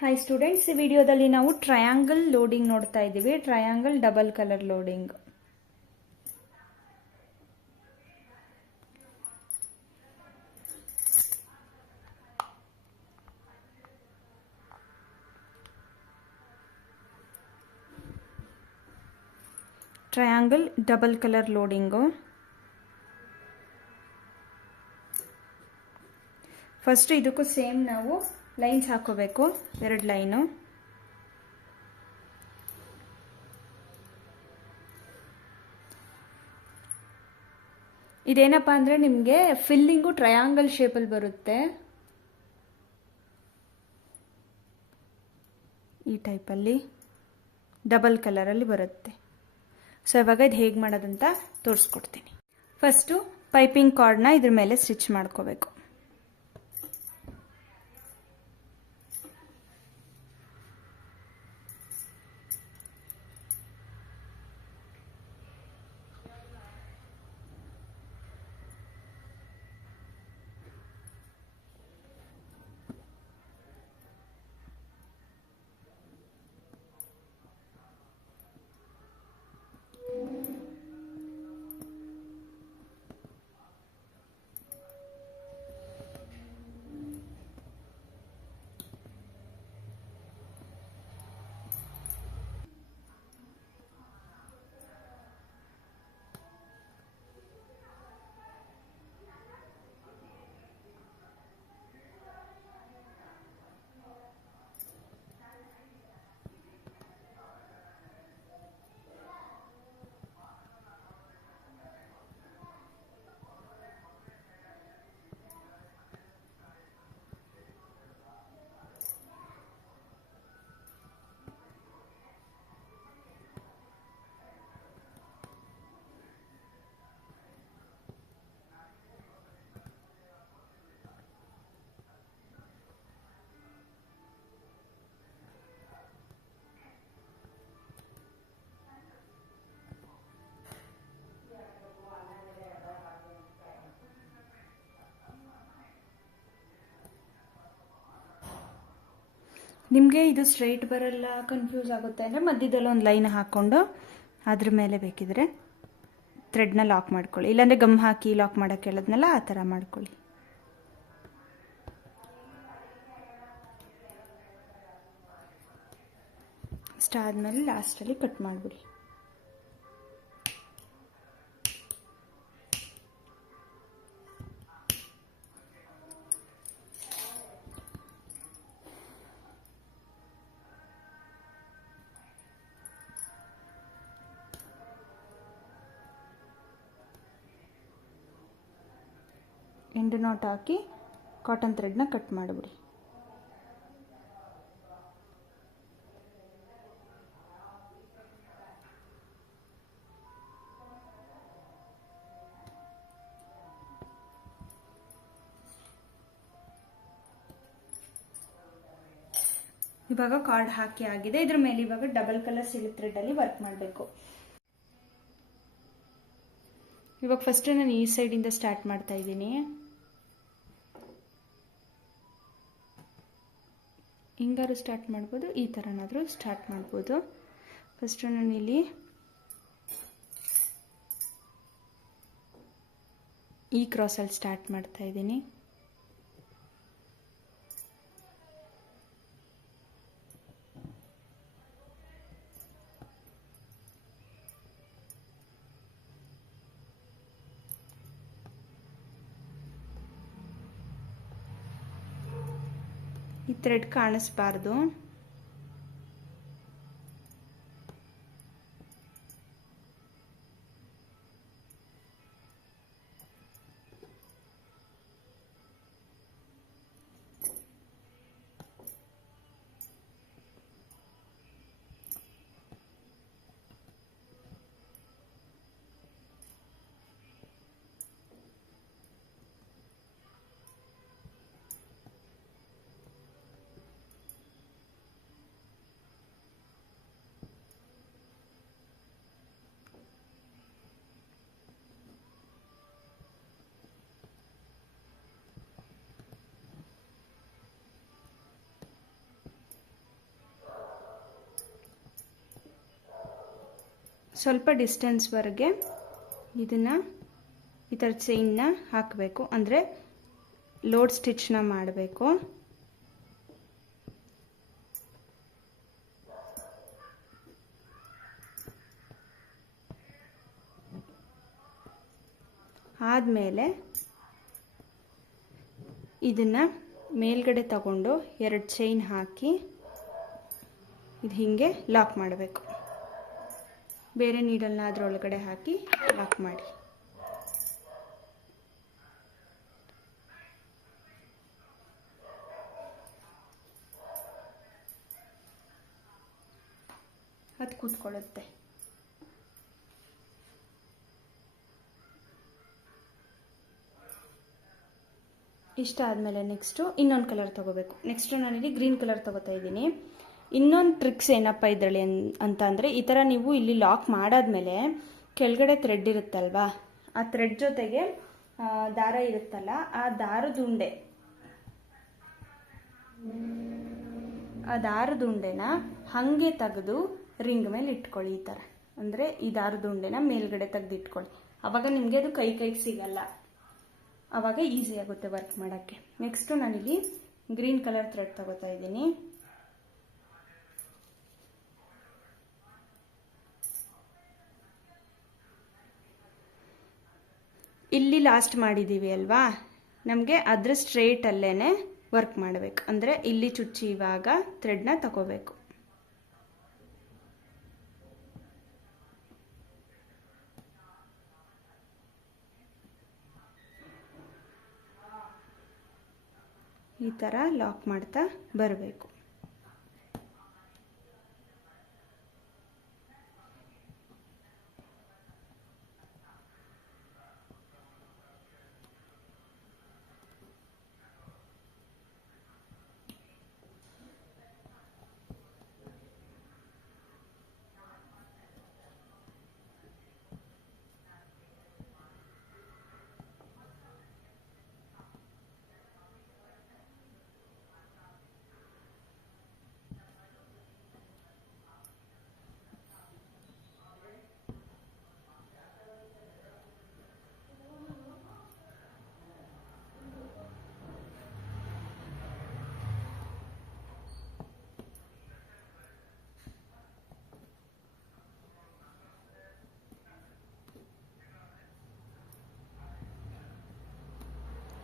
Hi students, ಈ ವಿಡಿಯೋದಲ್ಲಿ ನಾವು ಟ್ರಯಾಂಗಲ್ ಲೋಡಿಂಗ್ ನೋಡ್ತಾ ಇದ್ದೀವಿ. Triangle double colour loading. Triangle double colour loading. First ಇದಕ್ಕೂ ಸೇಮ್ ನಾವು ಲೈನ್ಸ್ ಹಾಕೋಬೇಕು, 2 ಲೈನು. ಇದೇನಪ್ಪ ಅಂದರೆ ನಿಮಗೆ ಫಿಲ್ಲಿಂಗು ಟ್ರಯಾಂಗಲ್ ಶೇಪಲ್ಲಿ ಬರುತ್ತೆ, ಈ ಟೈಪಲ್ಲಿ ಡಬಲ್ ಕಲರಲ್ಲಿ ಬರುತ್ತೆ. ಸೊ ಇವಾಗ ಇದು ಹೇಗೆ ಮಾಡೋದಂತ ತೋರಿಸ್ಕೊಡ್ತೀನಿ. ಫಸ್ಟು ಪೈಪಿಂಗ್ ಕಾರ್ಡ್ನ ಇದ್ರ ಮೇಲೆ ಸ್ಟಿಚ್ ಮಾಡ್ಕೋಬೇಕು. ನಿಮಗೆ ಇದು ಸ್ಟ್ರೈಟ್ ಬರಲ್ಲ, ಕನ್ಫ್ಯೂಸ್ ಆಗುತ್ತೆ ಅಂದರೆ ಮಧ್ಯದಲ್ಲಿ ಒಂದು ಲೈನ್ ಹಾಕ್ಕೊಂಡು ಅದ್ರ ಮೇಲೆ ಬೇಕಿದ್ರೆ ಥ್ರೆಡ್ನ ಲಾಕ್ ಮಾಡ್ಕೊಳ್ಳಿ. ಇಲ್ಲಾಂದರೆ ಗಮ್ ಹಾಕಿ ಲಾಕ್ ಮಾಡೋಕ್ಕೆ ಹೇಳೋದ್ನಲ್ಲ, ಆ ಥರ ಮಾಡ್ಕೊಳ್ಳಿ. ಅಷ್ಟಾದ್ಮೇಲೆ ಲಾಸ್ಟಲ್ಲಿ ಕಟ್ ಮಾಡಿಬಿಡಿ. ಎಂಡ್ ನಾಟ್ ಹಾಕಿ ಕಾಟನ್ ಥ್ರೆಡ್ನ ಕಟ್ ಮಾಡಿಬಿಡಿ. ಇವಾಗ ಕಾರ್ಡ್ ಹಾಕಿ ಆಗಿದೆ. ಇದ್ರ ಮೇಲೆ ಇವಾಗ ಡಬಲ್ ಕಲರ್ ಸಿಲ್ಕ್ ಥ್ರೆಡ್ ಅಲ್ಲಿ ವರ್ಕ್ ಮಾಡಬೇಕು. ಇವಾಗ ಫಸ್ಟ್ ನಾನು ಈ ಸೈಡಿಂದ ಸ್ಟಾರ್ಟ್ ಮಾಡ್ತಾ ಇದ್ದೀನಿ. ಹಿಂಗಾರು ಸ್ಟಾರ್ಟ್ ಮಾಡ್ಬೋದು, ಈ ಥರನಾದರೂ ಸ್ಟಾರ್ಟ್ ಮಾಡ್ಬೋದು. ಫಸ್ಟ್ ನಾನು ಇಲ್ಲಿ ಈ ಕ್ರಾಸಲ್ಲಿ ಸ್ಟಾರ್ಟ್ ಮಾಡ್ತಾ ಇದ್ದೀನಿ. ಈ ಥ್ರೆಡ್ ಕಾಣಿಸ್ಬಾರ್ದು. ಸ್ವಲ್ಪ ಡಿಸ್ಟೆನ್ಸ್ವರೆಗೆ ಇದನ್ನು ಈ ಥರ ಚೈನ್ನ ಹಾಕಬೇಕು, ಅಂದರೆ ಲೋಡ್ ಸ್ಟಿಚ್ನ ಮಾಡಬೇಕು. ಆದಮೇಲೆ ಇದನ್ನು ಮೇಲ್ಗಡೆ ತಗೊಂಡು 2 ಚೈನ್ ಹಾಕಿ ಇದು ಹೀಗೆ ಲಾಕ್ ಮಾಡಬೇಕು. ಬೇರೆ ನೀಡಲ್ನ ಅದರೊಳಗಡೆ ಹಾಕಿ ಲಾಕ್ ಮಾಡಿ. ಅದು ಕೂತ್ಕೊಳ್ಳುತ್ತೆ. ಇಷ್ಟ ಆದಮೇಲೆ ನೆಕ್ಸ್ಟು ಇನ್ನೊಂದು ಕಲರ್ ತೊಗೋಬೇಕು. ನೆಕ್ಸ್ಟು ನಾನಿಲ್ಲಿ ಗ್ರೀನ್ ಕಲರ್ ತೊಗೋತಾ ಇದ್ದೀನಿ. ಇನ್ನೊಂದು ಟ್ರಿಕ್ಸ್ ಏನಪ್ಪ ಇದರಲ್ಲಿ ಅಂತ ಅಂದರೆ, ಈ ಥರ ನೀವು ಇಲ್ಲಿ ಲಾಕ್ ಮಾಡಾದ್ಮೇಲೆ ಕೆಳಗಡೆ ಥ್ರೆಡ್ ಇರುತ್ತಲ್ವಾ, ಆ ಥ್ರೆಡ್ ಜೊತೆಗೆ ದಾರ ಇರುತ್ತಲ್ಲ, ಆ ದಾರದ ಉಂಡೆನ ಹಾಗೆ ತೆಗೆದು ರಿಂಗ್ ಮೇಲೆ ಇಟ್ಕೊಳ್ಳಿ. ಈ ಥರ ಅಂದರೆ ಈ ದಾರದ ಉಂಡೆನ ಮೇಲ್ಗಡೆ ತೆಗೆದು ಇಟ್ಕೊಳ್ಳಿ. ಆವಾಗ ನಿಮಗೆ ಅದು ಕೈಗೆ ಸಿಗಲ್ಲ, ಆವಾಗ ಈಸಿ ಆಗುತ್ತೆ ವರ್ಕ್ ಮಾಡೋಕ್ಕೆ. ನೆಕ್ಸ್ಟು ನಾನಿಲ್ಲಿ ಗ್ರೀನ್ ಕಲರ್ ಥ್ರೆಡ್ ತಗೋತಾ ಇದ್ದೀನಿ. ಇಲ್ಲಿ ಲಾಸ್ಟ್ ಮಾಡಿದ್ದೀವಿ ಅಲ್ವಾ, ನಮಗೆ ಅದರ ಸ್ಟ್ರೇಟಲ್ಲೇ ವರ್ಕ್ ಮಾಡಬೇಕು. ಅಂದರೆ ಇಲ್ಲಿ ಚುಚ್ಚಿ ಇವಾಗ ಥ್ರೆಡ್ನ ತಗೋಬೇಕು. ಈ ಥರ ಲಾಕ್ ಮಾಡ್ತಾ ಬರಬೇಕು.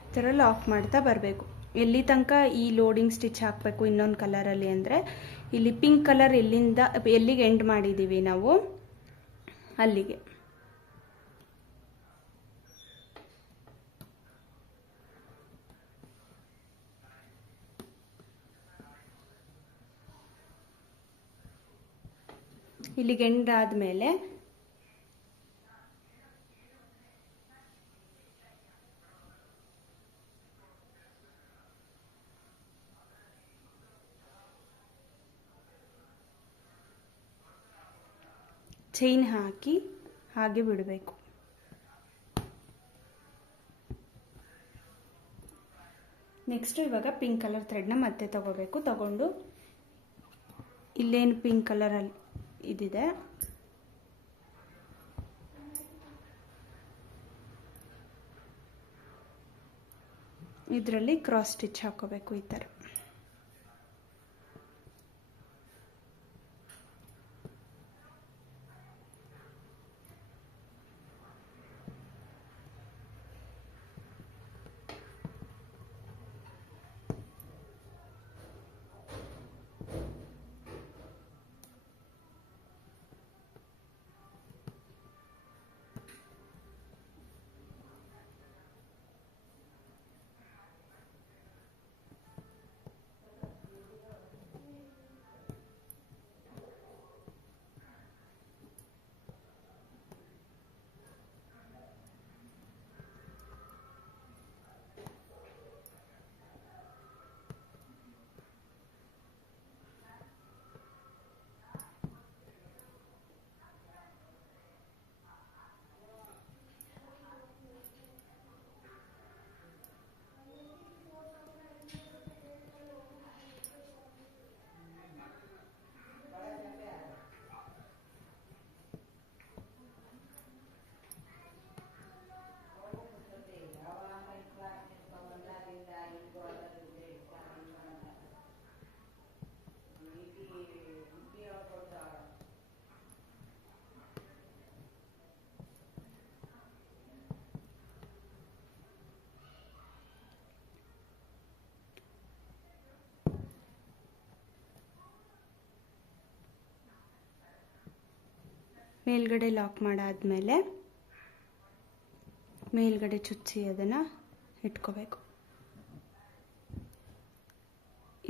ಈ ಥರ ಲಾಕ್ ಮಾಡ್ತಾ ಬರಬೇಕು. ಎಲ್ಲಿ ತನಕ ಈ ಲೋಡಿಂಗ್ ಸ್ಟಿಚ್ ಹಾಕಬೇಕು ಇನ್ನೊಂದು ಕಲರಲ್ಲಿ ಅಂದರೆ, ಇಲ್ಲಿ ಪಿಂಕ್ ಕಲರ್ ಎಲ್ಲಿಗೆ ಎಂಡ್ ಮಾಡಿದ್ದೀವಿ ನಾವು ಅಲ್ಲಿಗೆ. ಇಲ್ಲಿಗೆ ಎಂಡ್ ಆದಮೇಲೆ ಚೈನ್ ಹಾಕಿ ಹಾಗೆ ಬಿಡಬೇಕು. ನೆಕ್ಸ್ಟ್ ಇವಾಗ ಪಿಂಕ್ ಕಲರ್ ಥ್ರೆಡ್ನ ಮತ್ತೆ ತಗೋಬೇಕು. ತಗೊಂಡು ಇಲ್ಲೇನು ಪಿಂಕ್ ಕಲರಲ್ಲಿ ಇದಿದೆ ಇದರಲ್ಲಿ ಕ್ರಾಸ್ ಸ್ಟಿಚ್ ಹಾಕೋಬೇಕು ಈ ಥರ. ಮೇಲ್ಗಡೆ ಲಾಕ್ ಮಾಡಾದ್ಮೇಲೆ ಮೇಲ್ಗಡೆ ಚುಚ್ಚಿ ಅದನ್ನು ಇಟ್ಕೋಬೇಕು.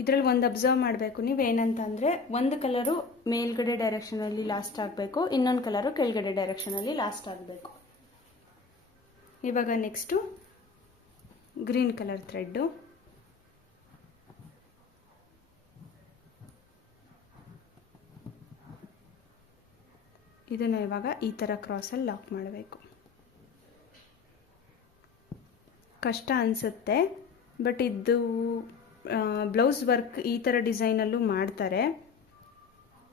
ಇದರಲ್ಲಿ ಒಂದು ಅಬ್ಸರ್ವ್ ಮಾಡಬೇಕು ನೀವು, ಏನಂತಂದರೆ ಒಂದು ಕಲರು ಮೇಲ್ಗಡೆ ಡೈರೆಕ್ಷನಲ್ಲಿ ಲಾಸ್ಟ್ ಆಗಬೇಕು, ಇನ್ನೊಂದು ಕಲರು ಕೆಳಗಡೆ ಡೈರೆಕ್ಷನಲ್ಲಿ ಲಾಸ್ಟ್ ಆಗಬೇಕು. ಇವಾಗ ನೆಕ್ಸ್ಟು ಗ್ರೀನ್ ಕಲರ್ ಥ್ರೆಡ್ಡು, ಇದನ್ನು ಇವಾಗ ಈ ಥರ ಕ್ರಾಸಲ್ಲಿ ಲಾಕ್ ಮಾಡಬೇಕು. ಕಷ್ಟ ಅನಿಸುತ್ತೆ, ಬಟ್ ಇದು ಬ್ಲೌಸ್ ವರ್ಕ್ ಈ ಥರ ಡಿಸೈನಲ್ಲೂ ಮಾಡ್ತಾರೆ.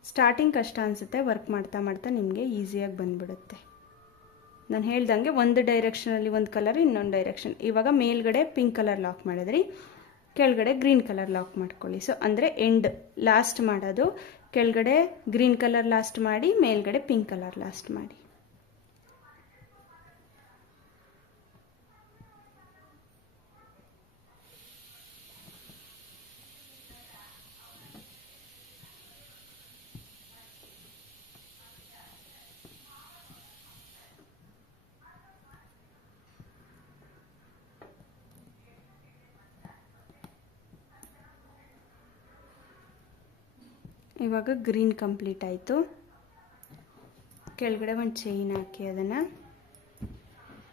ಸ್ಟಾರ್ಟಿಂಗ್ ಕಷ್ಟ ಅನಿಸುತ್ತೆ, ವರ್ಕ್ ಮಾಡ್ತಾ ಮಾಡ್ತಾ ನಿಮಗೆ ಈಸಿಯಾಗಿ ಬಂದ್ಬಿಡುತ್ತೆ. ನಾನು ಹೇಳ್ದಂಗೆ ಒಂದು ಡೈರೆಕ್ಷನಲ್ಲಿ ಒಂದು ಕಲರ್, ಇನ್ನೊಂದು ಡೈರೆಕ್ಷನ್. ಇವಾಗ ಮೇಲ್ಗಡೆ ಪಿಂಕ್ ಕಲರ್ ಲಾಕ್ ಮಾಡಿದ್ರಿ, ಕೆಳಗಡೆ ಗ್ರೀನ್ ಕಲರ್ ಲಾಕ್ ಮಾಡ್ಕೊಳ್ಳಿ. ಸೊ ಅಂದರೆ ಎಂಡ್ ಲಾಸ್ಟ್ ಮಾಡೋದು, ಕೆಳಗಡೆ ಗ್ರೀನ್ ಕಲರ್ ಲಾಸ್ಟ್ ಮಾಡಿ, ಮೇಲ್ಗಡೆ ಪಿಂಕ್ ಕಲರ್ ಲಾಸ್ಟ್ ಮಾಡಿ. ಇವಾಗ ಗ್ರೀನ್ ಕಂಪ್ಲೀಟ್ ಆಯಿತು. ಕೆಳಗಡೆ ಒಂದು ಚೈನ್ ಹಾಕಿ ಅದನ್ನು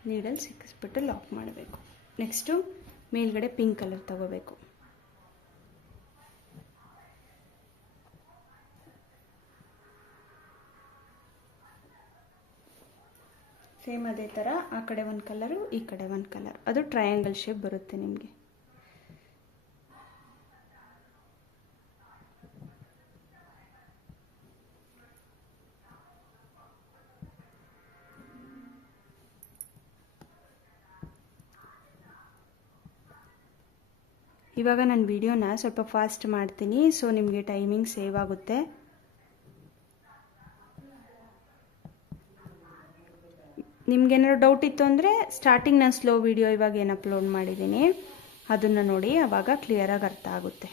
ನೀಡಲ್ಲಿ ಸಿಕ್ಕಿಸ್ಬಿಟ್ಟು ಲಾಕ್ ಮಾಡಬೇಕು. ನೆಕ್ಸ್ಟು ಮೇಲ್ಗಡೆ ಪಿಂಕ್ ಕಲರ್ ತಗೋಬೇಕು. ಸೇಮ್ ಅದೇ ಥರ ಆ ಕಡೆ ಒಂದು ಕಲರು, ಈ ಕಡೆ ಒಂದು ಕಲರ್, ಅದು ಟ್ರಯಾಂಗಲ್ ಶೇಪ್ ಬರುತ್ತೆ ನಿಮಗೆ. ಇವಾಗ ನಾನು ವಿಡಿಯೋನ ಸ್ವಲ್ಪ ಫಾಸ್ಟ್ ಮಾಡ್ತೀನಿ, ಸೊ ನಿಮಗೆ ಟೈಮಿಂಗ್ ಸೇವ್ ಆಗುತ್ತೆ. ನಿಮ್ಗೇನಾದ್ರು ಡೌಟ್ ಇತ್ತು ಅಂದರೆ ಸ್ಟಾರ್ಟಿಂಗ್ ನಾನು ಸ್ಲೋ ವಿಡಿಯೋ ಇವಾಗ ಏನು ಅಪ್ಲೋಡ್ ಮಾಡಿದ್ದೀನಿ ಅದನ್ನು ನೋಡಿ, ಆವಾಗ ಕ್ಲಿಯರಾಗಿ ಅರ್ಥ ಆಗುತ್ತೆ.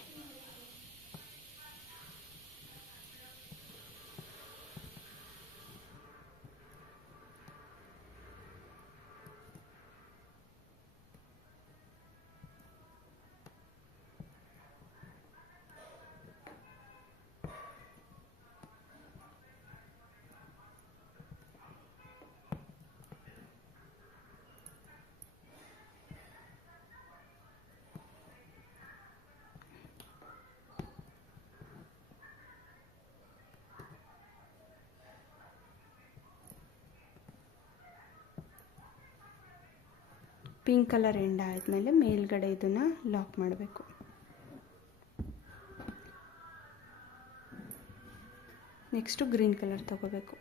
ಪಿಂಕ್ ಕಲರ್ ಎಂಡ್ ಆದಮೇಲೆ ಮೇಲ್ಗಡೆ ಇದನ್ನು ಲಾಕ್ ಮಾಡಬೇಕು. ನೆಕ್ಸ್ಟು ಗ್ರೀನ್ ಕಲರ್ ತಗೋಬೇಕು.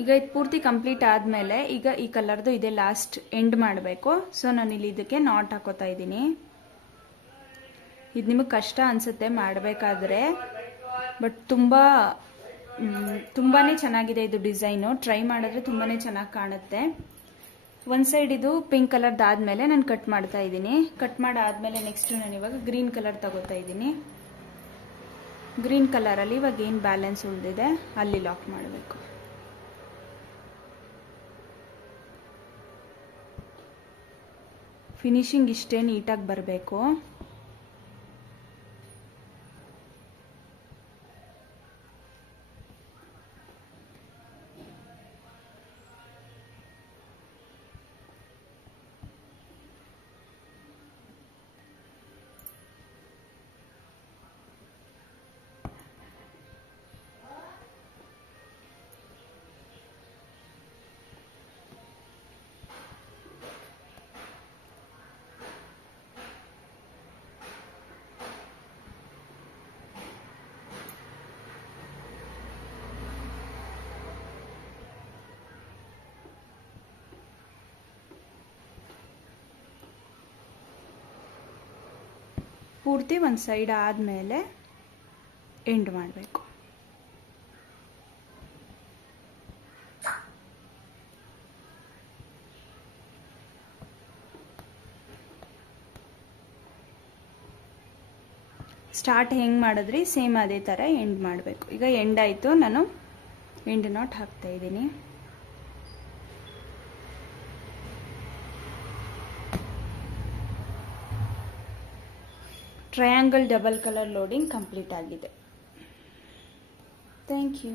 ಈಗ ಇದು ಪೂರ್ತಿ ಕಂಪ್ಲೀಟ್ ಆದಮೇಲೆ ಈಗ ಈ ಕಲರ್ದು ಇದೆ ಲಾಸ್ಟ್ ಎಂಡ್ ಮಾಡಬೇಕು. ಸೊ ನಾನಿಲ್ಲಿ ಇದಕ್ಕೆ ನಾಟ್ ಹಾಕೋತಾ ಇದ್ದೀನಿ. ಇದು ನಿಮಗೆ ಕಷ್ಟ ಅನಿಸುತ್ತೆ ಮಾಡಬೇಕಾದ್ರೆ, ಬಟ್ ತುಂಬಾ ಚೆನ್ನಾಗಿದೆ ಇದು ಡಿಸೈನು. ಟ್ರೈ ಮಾಡಿದ್ರೆ ತುಂಬಾ ಚೆನ್ನಾಗಿ ಕಾಣುತ್ತೆ. ಒಂದು ಸೈಡ್ ಇದು ಪಿಂಕ್ ಕಲರ್ದಾದ್ಮೇಲೆ ನಾನು ಕಟ್ ಮಾಡ್ತಾ ಇದ್ದೀನಿ. ಕಟ್ ಮಾಡಾದ್ಮೇಲೆ ನೆಕ್ಸ್ಟ್ ನಾನು ಇವಾಗ ಗ್ರೀನ್ ಕಲರ್ ತಗೋತಾ ಇದ್ದೀನಿ. ಗ್ರೀನ್ ಕಲರಲ್ಲಿ ಇವಾಗ ಏನು ಬ್ಯಾಲೆನ್ಸ್ ಉಳಿದಿದೆ ಅಲ್ಲಿ ಲಾಕ್ ಮಾಡಬೇಕು. ಫಿನಿಶಿಂಗ್ ಇಷ್ಟೇ ನೀಟಾಗಿ ಬರಬೇಕು. ಪೂರ್ತಿ ಒಂದು ಸೈಡ್ ಆದಮೇಲೆ ಎಂಡ್ ಮಾಡಬೇಕು. ಸ್ಟಾರ್ಟ್ ಹೆಂಗೆ ಮಾಡಿದ್ರಿ ಸೇಮ್ ಅದೇ ಥರ ಎಂಡ್ ಮಾಡಬೇಕು. ಈಗ ಎಂಡ್ ಆಯಿತು, ನಾನು ಎಂಡ್ ನಾಟ್ ಹಾಕ್ತಾ ಇದ್ದೀನಿ. Triangle double colour loading complete ಆಗಿದೆ. Thank you.